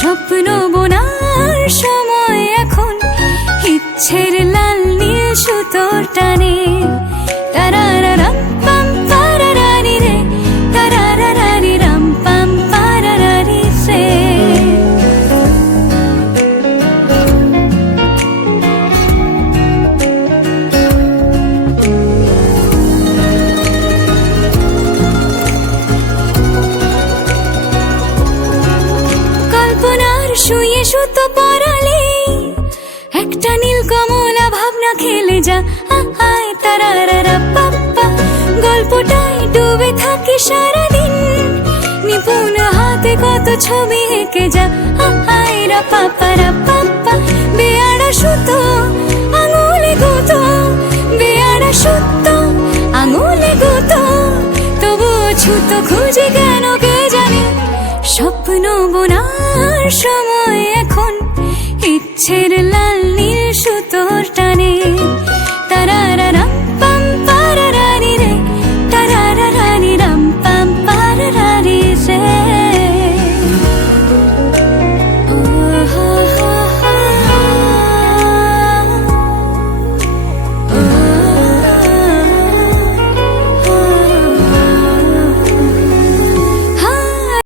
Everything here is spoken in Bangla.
স্বপ্ন বোনার সময় এখন, ইচ্ছের লাল নীল সুতোর টানে। তারারারাম পাম পারারারি রে, তারারারারি রাম পাম পারারারি রে। কল্পনার শুয়ে সুতো পরালে একটা নীল কমলা ভাবনা খেলে যা। আয় তারারারা পাপ্পা, গল্পটায় ডুবে থাকি সারাদিন, নিপুণ হাতে কত ছবি এঁকে যা। আয় রা পাপ্পা রা পাপ্পা, বেয়ারা সুতো আঙুলে গুতো, বেয়ারা সুতো আঙুলে গুতো, তবুও ছুতো খুঁজে কেন কে জানে। স্বপ্ন বোনার সময় এখন, ইচ্ছের লাল নীল সুতোর টানে। তারারারাম